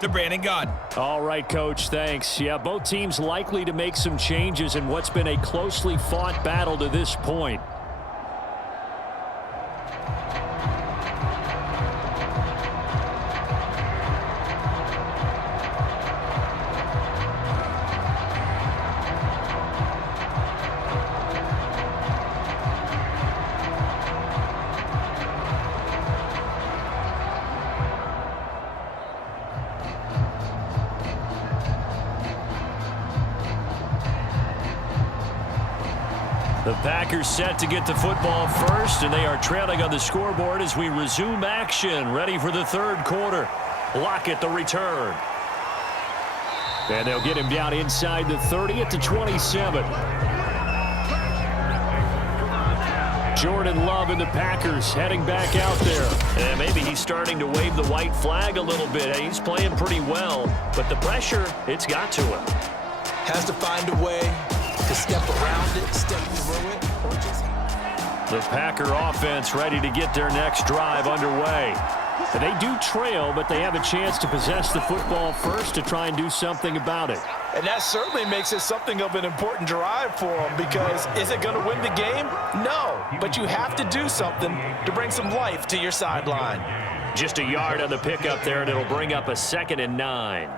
to Brandon Gaudin. All right, Coach, thanks. Yeah, both teams likely to make some changes in what's been a closely fought battle to this point. The Packers set to get the football first, and they are trailing on the scoreboard as we resume action, ready for the third quarter. Lockett the return. And they'll get him down inside the 30 at the 27. Jordan Love and the Packers heading back out there. And maybe he's starting to wave the white flag a little bit. He's playing pretty well, but the pressure, it's got to him. Has to find a way to step around it, step through it, or just... The Packer offense ready to get their next drive underway. And they do trail, but they have a chance to possess the football first to try and do something about it. And that certainly makes it something of an important drive for them, because is it going to win the game? No, but you have to do something to bring some life to your sideline. Just a yard on the pickup there, and it'll bring up a 2nd and 9.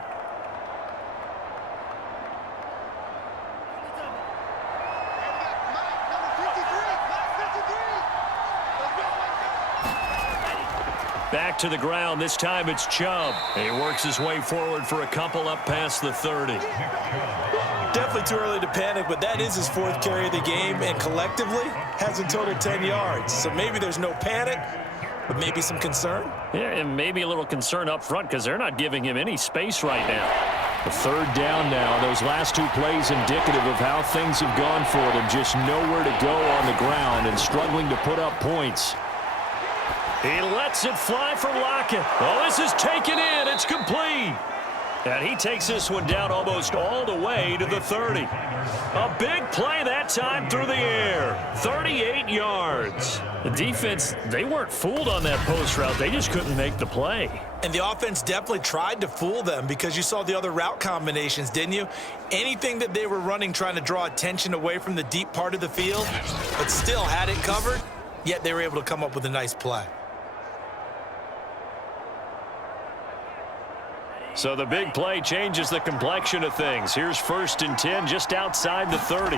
Back to the ground. This time it's Chubb. And he works his way forward for a couple up past the 30. Definitely too early to panic, but that is his 4th carry of the game, and collectively hasn't totaled 10 yards. So maybe there's no panic, but maybe some concern. Yeah, and maybe a little concern up front because they're not giving him any space right now. The 3rd down now. Those last 2 plays indicative of how things have gone for them. Just nowhere to go on the ground and struggling to put up points. He lets it fly for Lockett. Oh, this is taken in. It's complete. And he takes this one down almost all the way to the 30. A big play that time through the air. 38 yards. The defense, they weren't fooled on that post route. They just couldn't make the play. And the offense definitely tried to fool them, because you saw the other route combinations, didn't you? Anything that they were running trying to draw attention away from the deep part of the field, but still had it covered, yet they were able to come up with a nice play. So the big play changes the complexion of things. Here's 1st and 10 just outside the 30.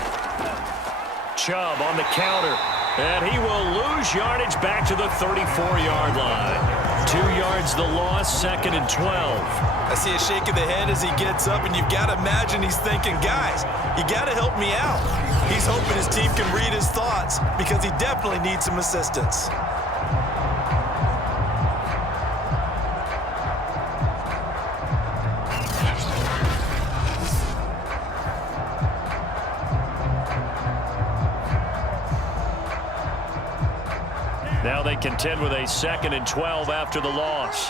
Chubb on the counter. And he will lose yardage back to the 34-yard line. 2 yards the loss, 2nd and 12. I see a shake of the head as he gets up, and you've got to imagine he's thinking, guys, you got to help me out. He's hoping his team can read his thoughts, because he definitely needs some assistance. Now they contend with a 2nd and 12 after the loss.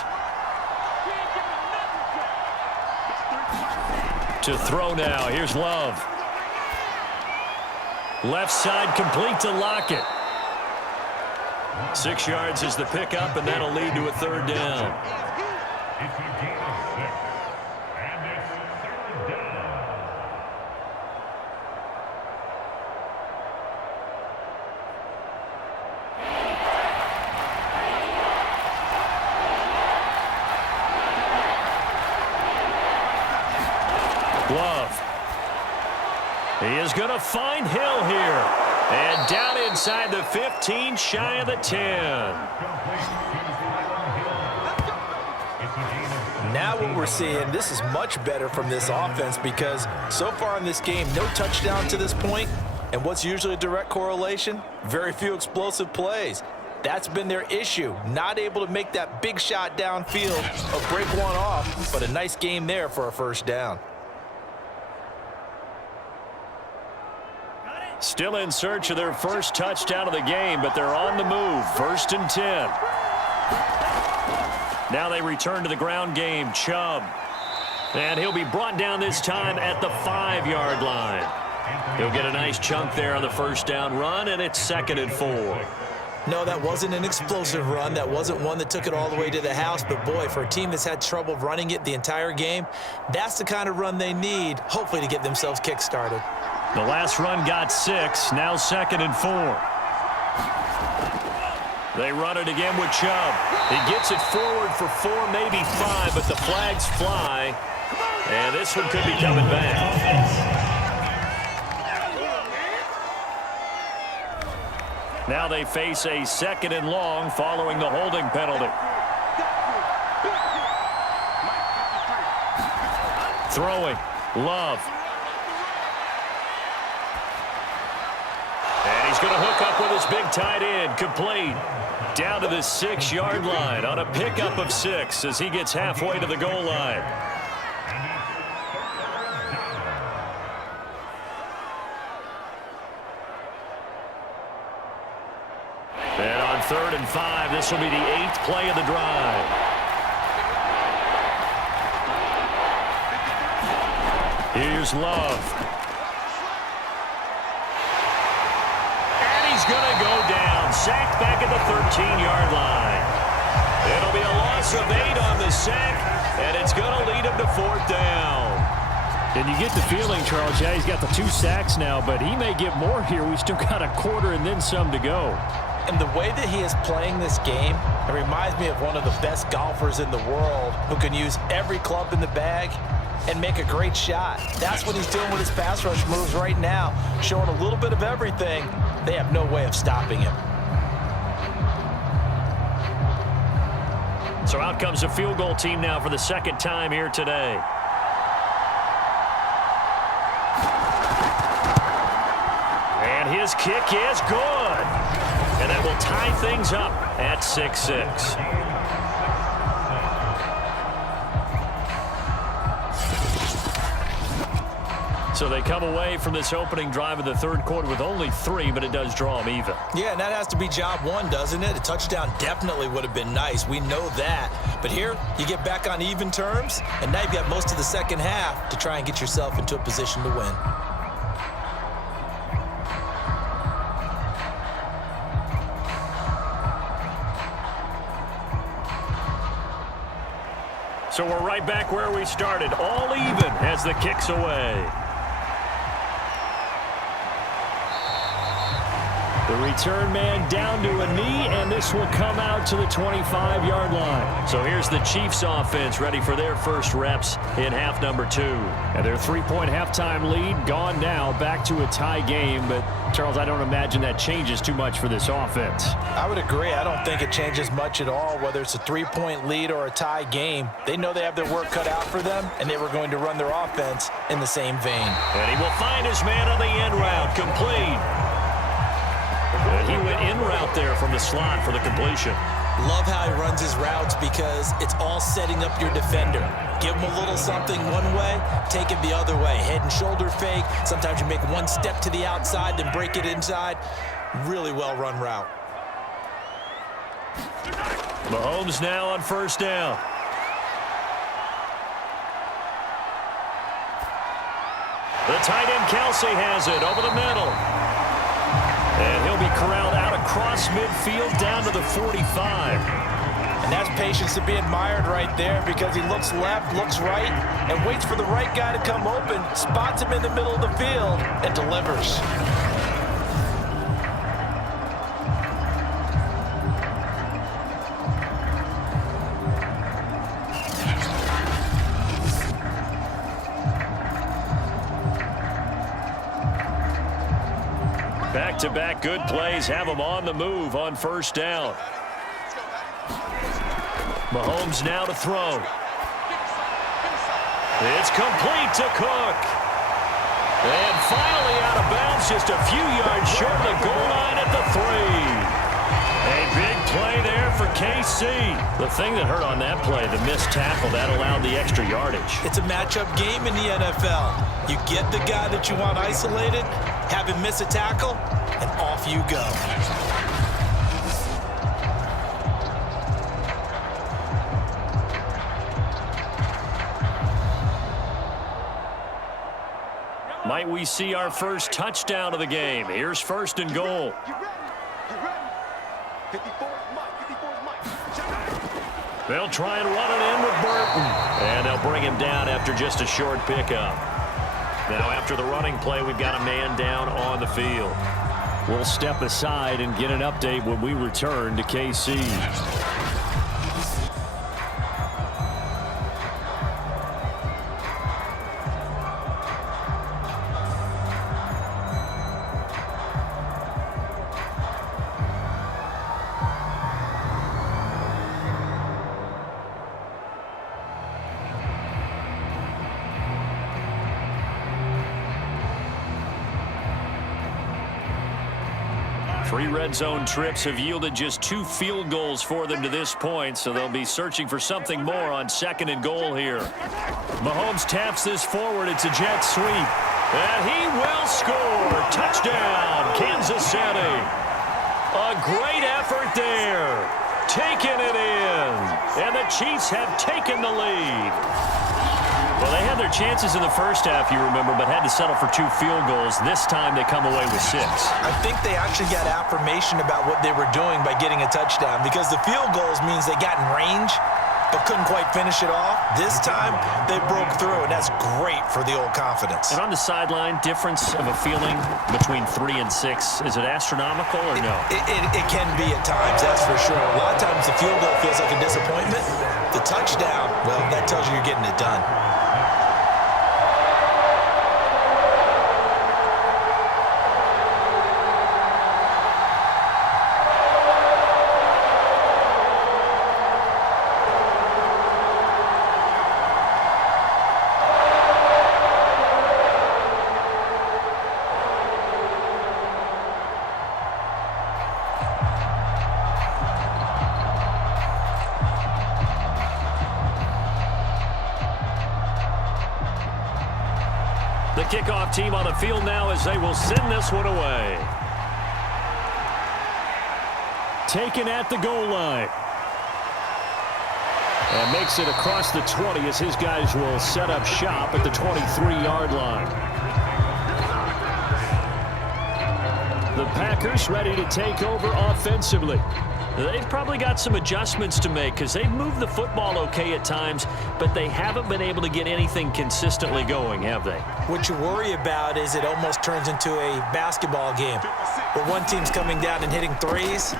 To throw now. Here's Love. Left side complete to Lockett. 6 yards is the pickup, and that'll lead to a 3rd down. Love. He is going to find Hill here. And down inside the 15, shy of the 10. Now what we're seeing, this is much better from this offense, because so far in this game, no touchdown to this point. And what's usually a direct correlation? Very few explosive plays. That's been their issue. Not able to make that big shot downfield or break one off, but a nice game there for a 1st down. Still in search of their first touchdown of the game, but they're on the move. 1st and 10. Now they return to the ground game. Chubb. And he'll be brought down this time at the 5-yard line. He'll get a nice chunk there on the 1st down run, and it's 2nd and 4. No, that wasn't an explosive run. That wasn't one that took it all the way to the house. But, boy, for a team that's had trouble running it the entire game, that's the kind of run they need, hopefully, to get themselves kick-started. The last run got 6, now 2nd and 4. They run it again with Chubb. He gets it forward for 4, maybe 5, but the flags fly. And this one could be coming back. Now they face a 2nd and long following the holding penalty. Throwing. Love. And he's going to hook up with his big tight end. Complete. Down to the 6-yard line on a pickup of 6 as he gets halfway to the goal line. And on 3rd and 5, this will be the 8th play of the drive. Here's Love. And he's going to go down. Sacked back at the 13-yard line. It'll be a loss of 8 on the sack, and it's going to lead him to 4th down. And you get the feeling, Charles, yeah, he's got the 2 sacks now, but he may get more here. We still got a quarter and then some to go. And the way that he is playing this game, it reminds me of one of the best golfers in the world who can use every club in the bag and make a great shot. That's what he's doing with his pass rush moves right now, showing a little bit of everything. They have no way of stopping him. So out comes a field goal team now for the 2nd time here today. And his kick is good. And that will tie things up at 6-6. So they come away from this opening drive of the 3rd quarter with only 3, but it does draw them even. Yeah, and that has to be job 1, doesn't it? A touchdown definitely would have been nice. We know that. But here, you get back on even terms, and now you've got most of the second half to try and get yourself into a position to win. So we're right back where we started, all even as the kick's away. The return man down to a knee, and this will come out to the 25-yard line. So here's the Chiefs offense ready for their first reps in half number 2. And their 3-point halftime lead gone now, back to a tie game. But, Charles, I don't imagine that changes too much for this offense. I would agree. I don't think it changes much at all, whether it's a 3-point lead or a tie game. They know they have their work cut out for them, and they were going to run their offense in the same vein. And he will find his man on the end route, complete. He went in route there from the slot for the completion. Love how he runs his routes because it's all setting up your defender. Give him a little something one way, take it the other way. Head and shoulder fake. Sometimes you make one step to the outside, then break it inside. Really well run route. Mahomes now on 1st down. The tight end Kelsey has it over the middle. And he'll be corralled out across midfield down to the 45. And that's patience to be admired right there because he looks left, looks right, and waits for the right guy to come open, spots him in the middle of the field, and delivers. Back-to-back good plays have them on the move on 1st down. Mahomes now to throw. It's complete to Cook. And finally out of bounds, just a few yards short of the goal line at the 3. A big play there for KC. The thing that hurt on that play, the missed tackle, that allowed the extra yardage. It's a matchup game in the NFL. You get the guy that you want isolated, have him miss a tackle, and off you go. Might we see our first touchdown of the game? Here's 1st and goal. They'll try and run it in with Burton. And they'll bring him down after just a short pickup. Now after the running play, we've got a man down on the field. We'll step aside and get an update when we return to KC. Three red zone trips have yielded just 2 field goals for them to this point, so they'll be searching for something more on 2nd and goal here. Mahomes taps this forward. It's a jet sweep. And he will score. Touchdown, Kansas City. A great effort there. Taking it in. And the Chiefs have taken the lead. Well, they had their chances in the first half, you remember, but had to settle for 2 field goals. This time they come away with 6. I think they actually got affirmation about what they were doing by getting a touchdown, because the field goals means they got in range but couldn't quite finish it off. This time they broke through, and that's great for the old confidence. And on the sideline, difference of a feeling between 3 and 6, is it astronomical or no? It can be at times, that's for sure. A lot of times the field goal feels like a disappointment. The touchdown, well, that tells you you're getting it done. The kickoff team on the field now as they will send this one away. Taken at the goal line. And makes it across the 20 as his guys will set up shop at the 23-yard line. The Packers ready to take over offensively. They've probably got some adjustments to make because they've moved the football okay at times, but they haven't been able to get anything consistently going, have they? What you worry about is it almost turns into a basketball game where one team's coming down and hitting threes,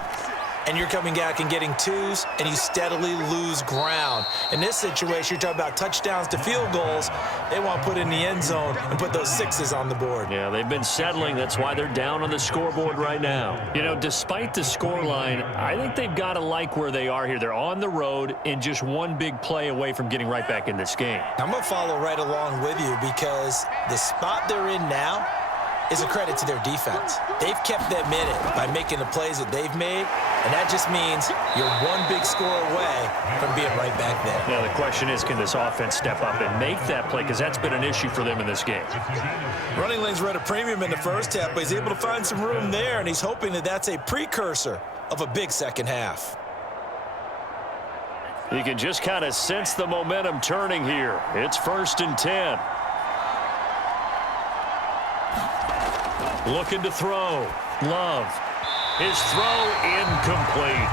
and you're coming back and getting twos, and you steadily lose ground. In this situation, you're talking about touchdowns to field goals. They want to put in the end zone and put those 6s on the board. Yeah, they've been settling. That's why they're down on the scoreboard right now. You know, despite the scoreline, I think they've got to like where they are here. They're on the road and just one big play away from getting right back in this game. I'm going to follow right along with you because the spot they're in now is a credit to their defense. They've kept them in it by making the plays that they've made, and that just means you're one big score away from being right back there. Now, the question is, can this offense step up and make that play? Because that's been an issue for them in this game. Running lanes were at a premium in the first half, but he's able to find some room there, and he's hoping that that's a precursor of a big second half. You can just kind of sense the momentum turning here. It's 1st and 10. Looking to throw. Love. His throw incomplete.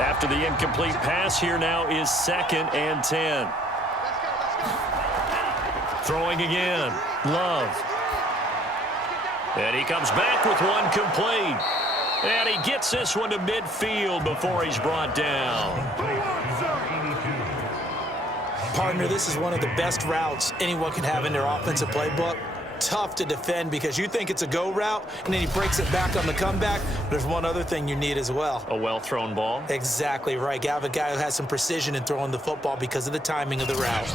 After the incomplete pass, here now is 2nd and 10. Throwing again. Love. And he comes back with one complete. And he gets this one to midfield before he's brought down. Partner, this is one of the best routes anyone can have in their offensive playbook. Tough to defend because you think it's a go route, and then he breaks it back on the comeback. There's one other thing you need as well. A well-thrown ball? Exactly right. You have a guy who has some precision in throwing the football because of the timing of the route.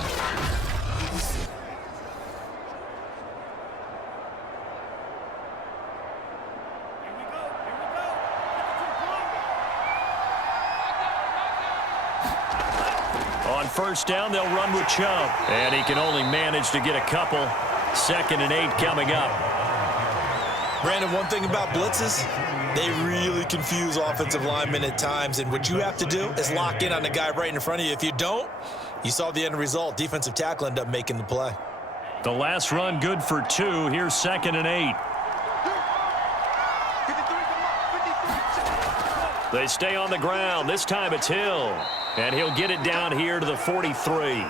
On 1st down, they'll run with Chubb. And he can only manage to get a couple. 2nd and 8 coming up. Brandon, one thing about blitzes, they really confuse offensive linemen at times, and what you have to do is lock in on the guy right in front of you. If you don't, you saw the end result. Defensive tackle ended up making the play. The last run good for 2. Here's 2nd and 8. They stay on the ground. This time it's Hill. And he'll get it down here to the 43.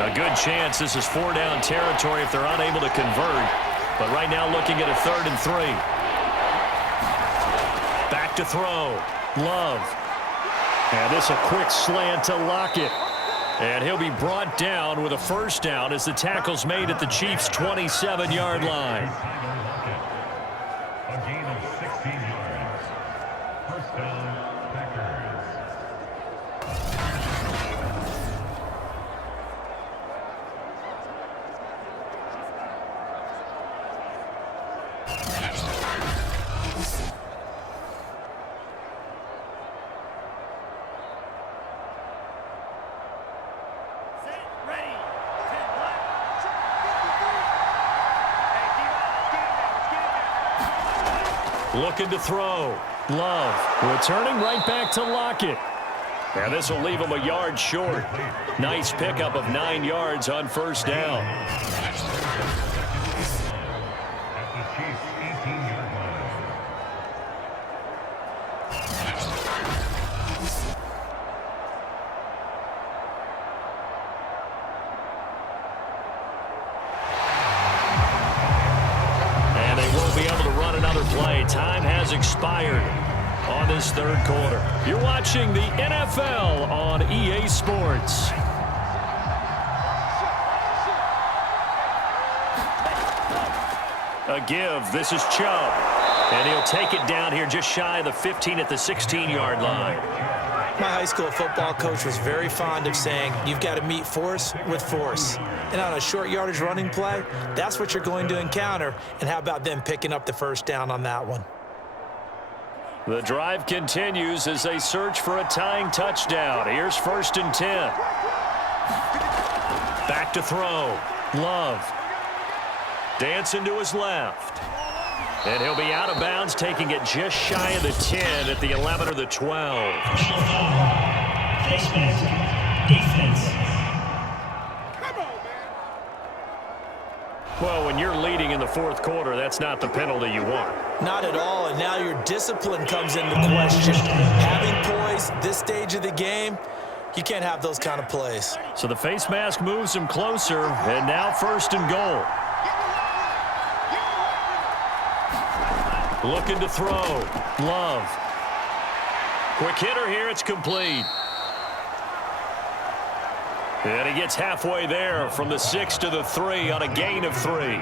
A good chance this is 4-down territory if they're unable to convert. But right now looking at a 3rd and 3. Back to throw. Love. And this a quick slant to Lockett. And he'll be brought down with a 1st down as the tackle's made at the Chiefs' 27-yard line. A gain of 16 yards. 1st down, Packers. Looking to throw. Love. Returning right back to Lockett. And this will leave him a yard short. Nice pickup of 9 yards on 1st down. At the Chiefs' 18-yard line. And they won't be able to run another play. Time has expired on this 3rd quarter. You're watching the NFL on EA Sports. A give. This is Chubb. And he'll take it down here just shy of the 15 at the 16-yard line. My high school football coach was very fond of saying, you've got to meet force with force. And on a short yardage running play, that's what you're going to encounter. And how about them picking up the 1st down on that one? The drive continues as they search for a tying touchdown. Here's 1st and 10. Back to throw. Love. Dancing to his left. And he'll be out of bounds, taking it just shy of the 10 at the 11 or the 12. Defense. Well, when you're leading in the 4th quarter, that's not the penalty you want. Not at all, and now your discipline comes into question. Having poise this stage of the game, you can't have those kind of plays. So the face mask moves him closer, and now 1st and goal. Looking to throw. Love. Quick hitter here. It's complete. And he gets halfway there from the 6 to the 3 on a gain of 3.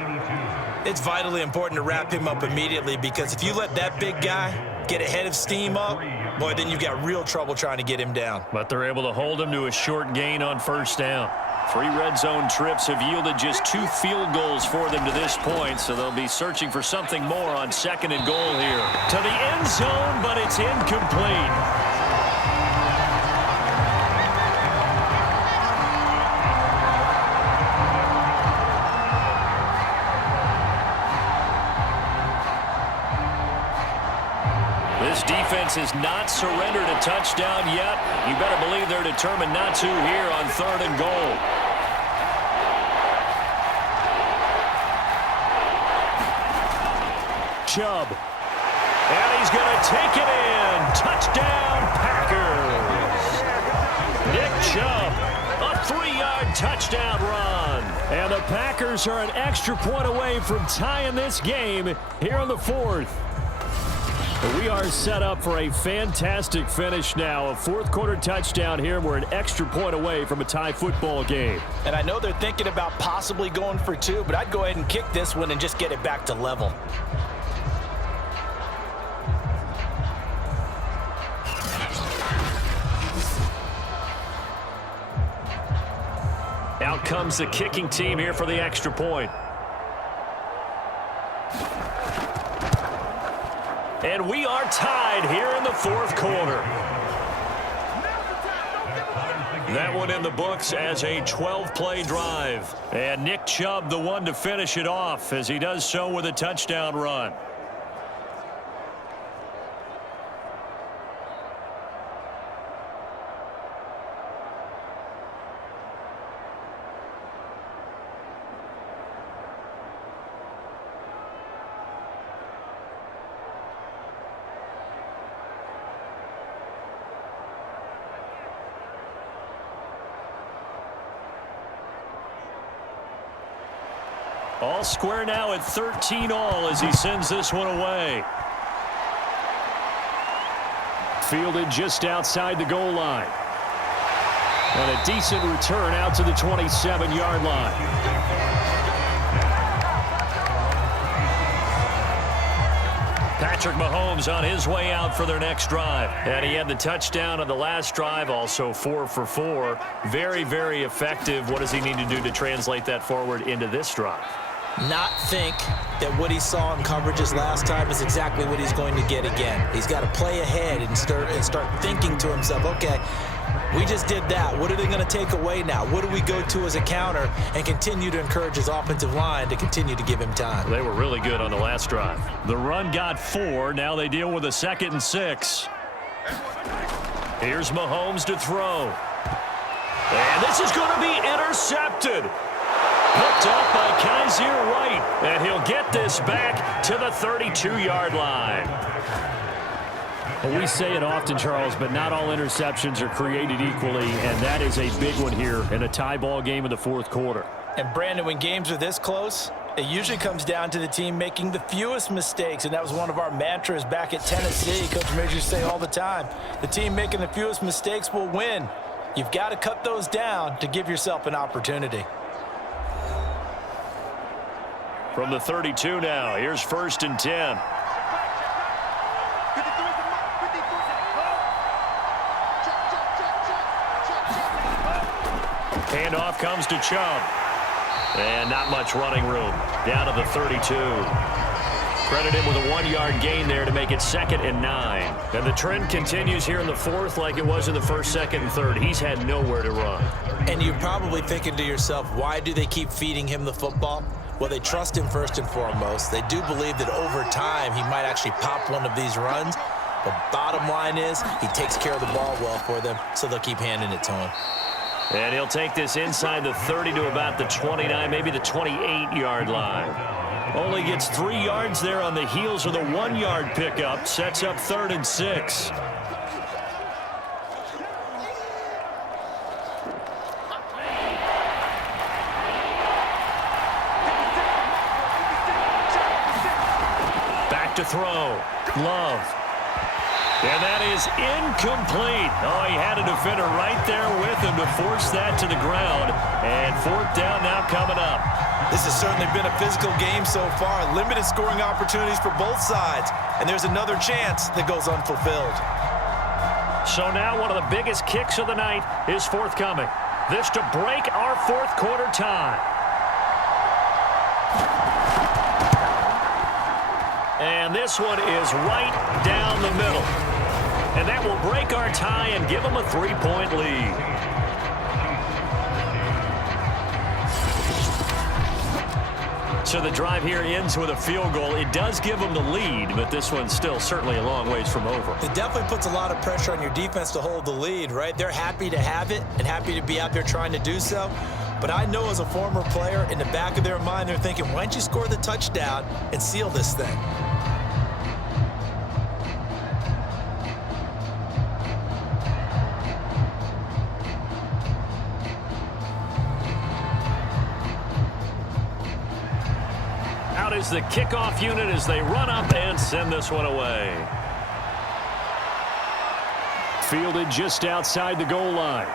It's vitally important to wrap him up immediately, because if you let that big guy get ahead of steam up, boy, then you've got real trouble trying to get him down. But they're able to hold him to a short gain on 1st down. 3 red zone trips have yielded just 2 field goals for them to this point, so they'll be searching for something more on 2nd and goal here. To the end zone, but it's incomplete. This defense has not surrendered a touchdown yet. You better believe they're determined not to here on 3rd and goal. Chubb. And he's going to take it in. Touchdown, Packers. Nick Chubb, a 3-yard touchdown run. And the Packers are an extra point away from tying this game here in the 4th. We are set up for a fantastic finish now. A 4th quarter touchdown here. We're an extra point away from a tie football game. And I know they're thinking about possibly going for 2, but I'd go ahead and kick this one and just get it back to level. Out comes the kicking team here for the extra point. And we are tied here in the fourth quarter. That one in the books as a 12-play drive. And Nick Chubb, the one to finish it off, as he does so with a touchdown run. All square now at 13 all as he sends this one away. Fielded just outside the goal line. And a decent return out to the 27-yard line. Patrick Mahomes on his way out for their next drive. And he had the touchdown on the last drive, also 4 for 4. Very, very effective. What does he need to do to translate that forward into this drive? Not think that what he saw in coverages last time is exactly what he's going to get again. He's got to play ahead and start thinking to himself, okay, we just did that. What are they going to take away now? What do we go to as a counter? And continue to encourage his offensive line to continue to give him time. They were really good on the last drive. The run got 4. Now they deal with a 2nd and 6. Here's Mahomes to throw. And this is going to be intercepted. Picked up by Kaiser White, and he'll get this back to the 32-yard line. Well, we say it often, Charles, but not all interceptions are created equally, and that is a big one here in a tie ball game in the fourth quarter. And, Brandon, when games are this close, it usually comes down to the team making the fewest mistakes, and that was one of our mantras back at Tennessee. Coach Majors say all the time, the team making the fewest mistakes will win. You've got to cut those down to give yourself an opportunity. From the 32 now, here's 1st and 10. Handoff comes to Chubb. And not much running room. Down to the 32. Credit him with a 1-yard gain there to make it 2nd and 9. And the trend continues here in the fourth like it was in the 1st, 2nd, and 3rd. He's had nowhere to run. And you're probably thinking to yourself, why do they keep feeding him the football? Well, they trust him first and foremost. They do believe that over time he might actually pop one of these runs. But bottom line is he takes care of the ball well for them, so they'll keep handing it to him. And he'll take this inside the 30 to about the 29, maybe the 28-yard line. Only gets 3 yards there on the heels of the 1-yard pickup. Sets up 3rd and 6. To throw. Love. And that is incomplete. Oh, he had a defender right there with him to force that to the ground. And 4th down now coming up. This has certainly been a physical game so far. Limited scoring opportunities for both sides. And there's another chance that goes unfulfilled. So now one of the biggest kicks of the night is forthcoming. This to break our fourth quarter tie. And this one is right down the middle. And that will break our tie and give them a 3-point lead. So the drive here ends with a field goal. It does give them the lead, but this one's still certainly a long ways from over. It definitely puts a lot of pressure on your defense to hold the lead, right? They're happy to have it and happy to be out there trying to do so. But I know as a former player, in the back of their mind, they're thinking, why don't you score the touchdown and seal this thing? Out is the kickoff unit as they run up and send this one away. Fielded just outside the goal line.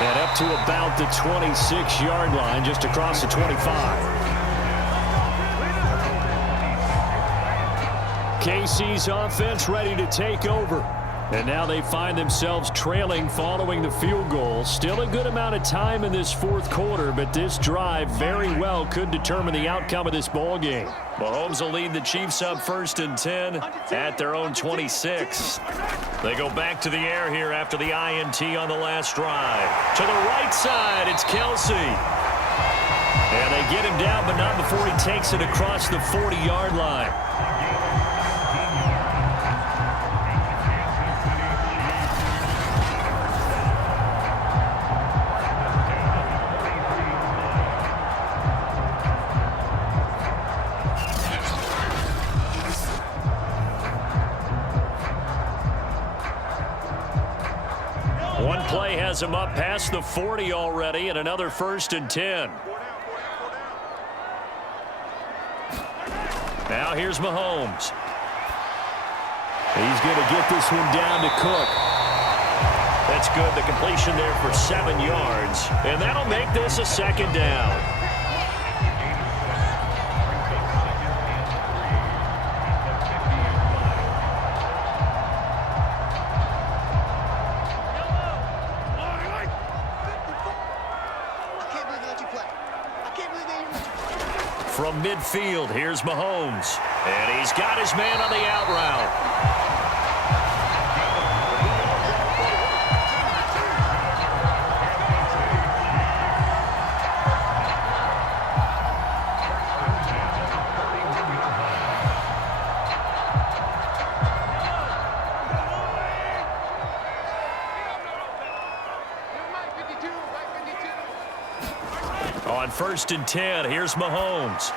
And up to about the 26-yard line, just across the 25. KC's offense ready to take over. And now they find themselves trailing following the field goal. Still a good amount of time in this fourth quarter, but this drive very well could determine the outcome of this ball game. Mahomes will lead the Chiefs up 1st and 10 at their own 26. They go back to the air here after the INT on the last drive. To the right side, it's Kelsey. And they get him down, but not before he takes it across the 40-yard line. One play has him up past the 40 already, and another 1st and 10. Now here's Mahomes. He's going to get this one down to Cook. That's good. The completion there for 7 yards. And that'll make this a 2nd down. From midfield, here's Mahomes. And he's got his man on the out route. On 1st and 10, here's Mahomes.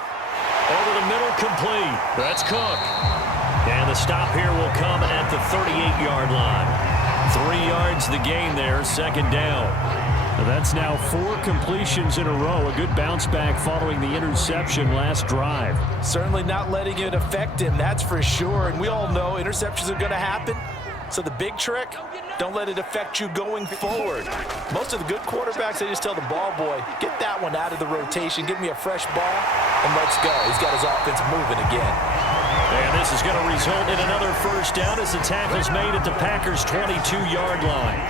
Over the middle, complete. That's Cook. And the stop here will come at the 38-yard line. 3 yards the gain there, 2nd down. That's now 4 completions in a row. A good bounce back following the interception last drive. Certainly not letting it affect him, that's for sure. And we all know interceptions are going to happen. So the big trick, don't let it affect you going forward. Most of the good quarterbacks, they just tell the ball boy, get that one out of the rotation, give me a fresh ball, and let's go. He's got his offense moving again. And this is going to result in another 1st down as the tackle's made at the Packers' 22-yard line.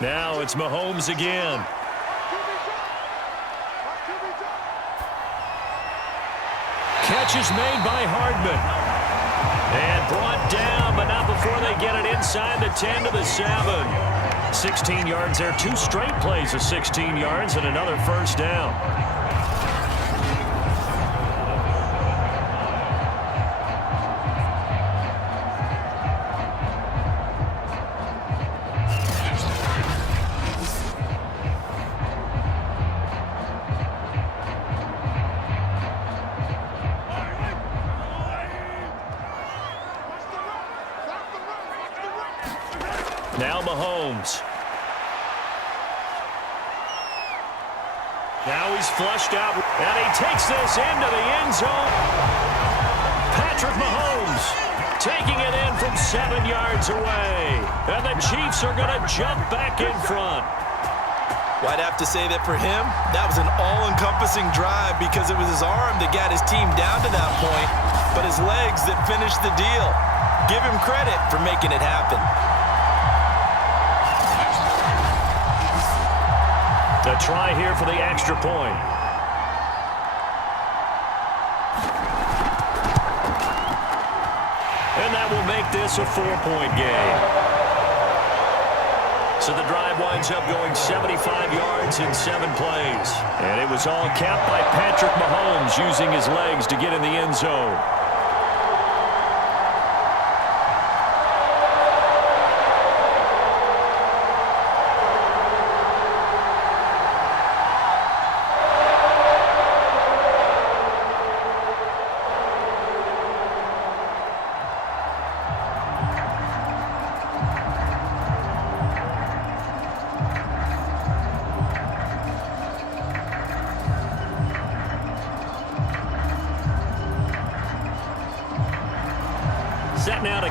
Now it's Mahomes again. Catch is made by Hardman. And brought down, but not before they get it inside the 10 to the 7. 16 yards there. 2 straight plays of 16 yards and another 1st down. Now Mahomes. Now he's flushed out, and he takes this into the end zone. Patrick Mahomes taking it in from 7 yards away. And the Chiefs are going to jump back in front. Well, I'd have to say that for him, that was an all-encompassing drive because it was his arm that got his team down to that point, but his legs that finished the deal. Give him credit for making it happen. A try here for the extra point. And that will make this a 4-point game. So the drive winds up going 75 yards in 7 plays. And it was all capped by Patrick Mahomes using his legs to get in the end zone.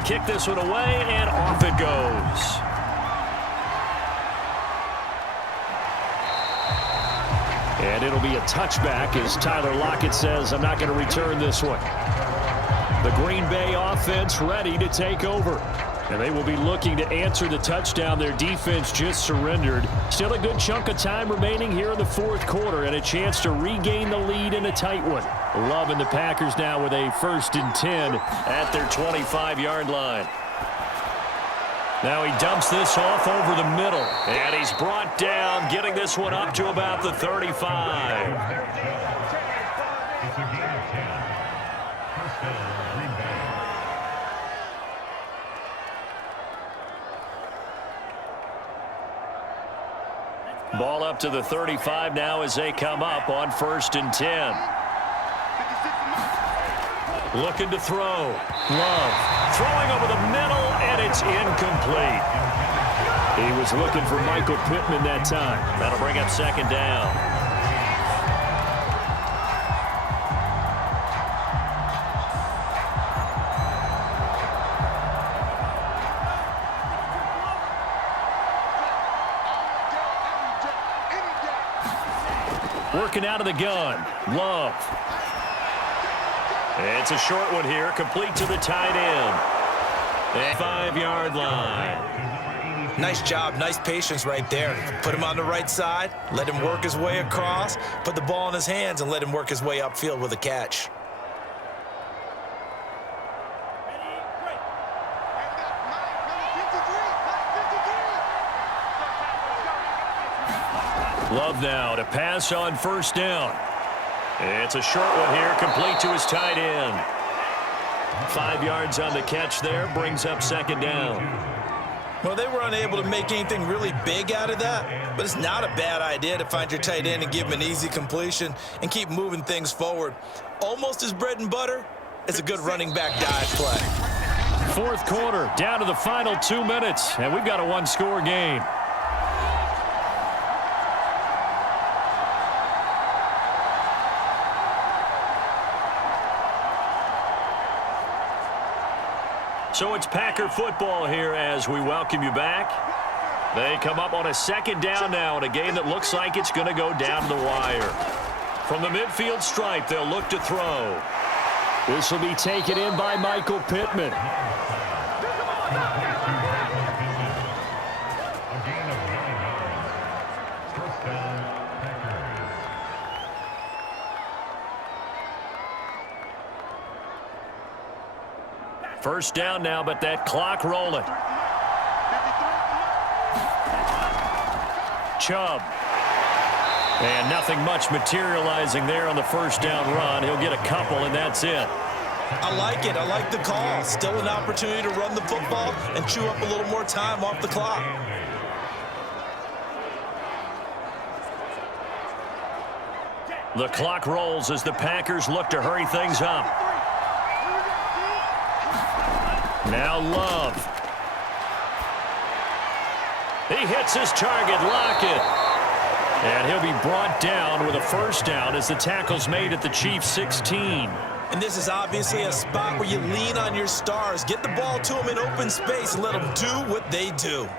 kick this one away, and off it goes. And it'll be a touchback as Tyler Lockett says, I'm not going to return this one. The Green Bay offense ready to take over. And they will be looking to answer the touchdown their defense just surrendered. Still a good chunk of time remaining here in the fourth quarter and a chance to regain the lead in a tight one. Loving the Packers now with a 1st and 10 at their 25-yard line. Now he dumps this off over the middle. And he's brought down, getting this one up to about the 35. It's a gain of 10. First down, Green Bay. Ball up to the 35 now as they come up on 1st and 10. Looking to throw. Love throwing over the middle, and it's incomplete. He was looking for Michael Pittman that time. That'll bring up 2nd down. Working out of the gun. Love. It's a short one here, complete to the tight end. 5-yard line. Nice job, nice patience right there. Put him on the right side, let him work his way across, put the ball in his hands, and let him work his way upfield with a catch. Love now to pass on 1st down. It's a short one here, complete to his tight end. 5 yards on the catch there, brings up 2nd down. Well, they were unable to make anything really big out of that, but it's not a bad idea to find your tight end and give him an easy completion and keep moving things forward. Almost as bread and butter as a good running back dive play. 4th quarter, down to the final 2 minutes, and we've got a 1-score game. So it's Packer football here as we welcome you back. They come up on a 2nd down now in a game that looks like it's going to go down to the wire. From the midfield stripe, they'll look to throw. This will be taken in by Michael Pittman. A gain of 9 yards. First down, Packers. First down now, but that clock rolling. Chubb. And nothing much materializing there on the 1st down run. He'll get a couple, and that's it. I like it. I like the call. Still an opportunity to run the football and chew up a little more time off the clock. The clock rolls as the Packers look to hurry things up. Now Love. He hits his target, Lockett. And he'll be brought down with a 1st down as the tackle's made at the Chiefs' 16. And this is obviously a spot where you lean on your stars. Get the ball to them in open space and let them do what they do.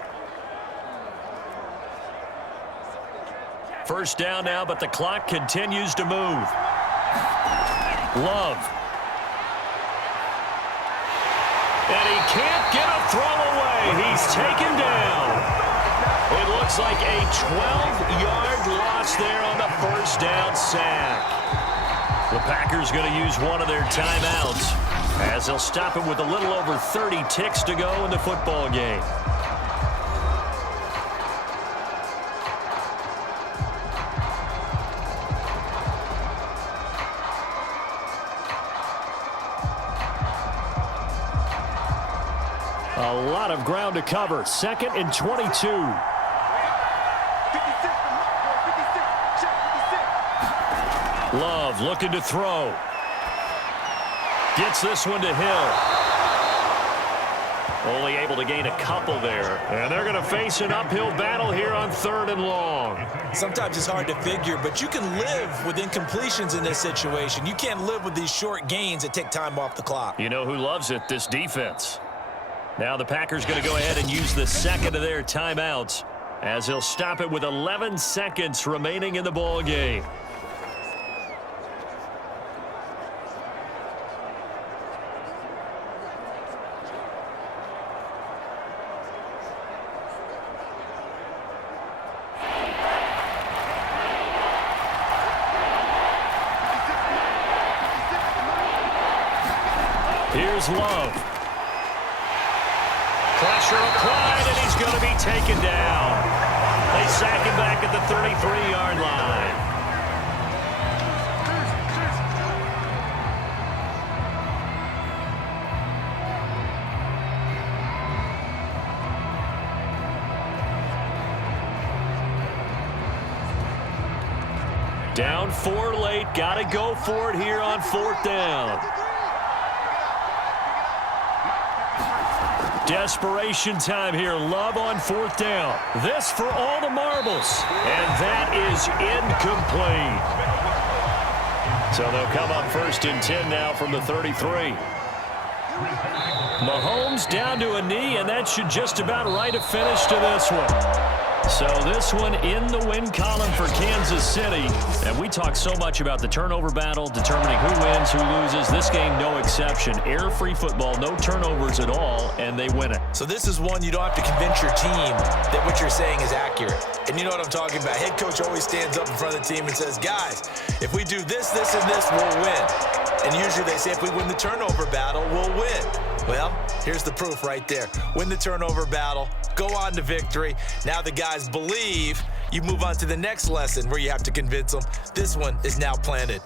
1st down now, but the clock continues to move. Love. And he can't get a throw away. He's taken down. It looks like a 12-yard loss there on the 1st down sack. The Packers going to use one of their timeouts as they'll stop it with a little over 30 ticks to go in the football game. A lot of ground to cover. 2nd and 22. Love looking to throw. Gets this one to Hill. Only able to gain a couple there. And they're going to face an uphill battle here on 3rd and long. Sometimes it's hard to figure, but you can live with incompletions in this situation. You can't live with these short gains that take time off the clock. You know who loves it? This defense. Now the Packers going to go ahead and use the second of their timeouts as he'll stop it with 11 seconds remaining in the ball game. Here's Love. Pressure applied, and he's going to be taken down. They sack him back at the 33-yard line. Down 4 late. Got to go for it here on 4th down. Desperation time here. Love on 4th down. This for all the marbles. And that is incomplete. So they'll come up 1st and 10 now from the 33. Mahomes down to a knee, and that should just about write a finish to this one. So this one in the win column for Kansas City. And we talk so much about the turnover battle, determining who wins, who loses. This game, no exception. Error-free football, no turnovers at all, and they win it. So this is one you don't have to convince your team that what you're saying is accurate. And you know what I'm talking about. Head coach always stands up in front of the team and says, guys, if we do this, this, and this, we'll win. And usually they say if we win the turnover battle, we'll win. Well, here's the proof right there. Win the turnover battle, go on to victory. Now the guys believe. You move on to the next lesson where you have to convince them. This one is now planted.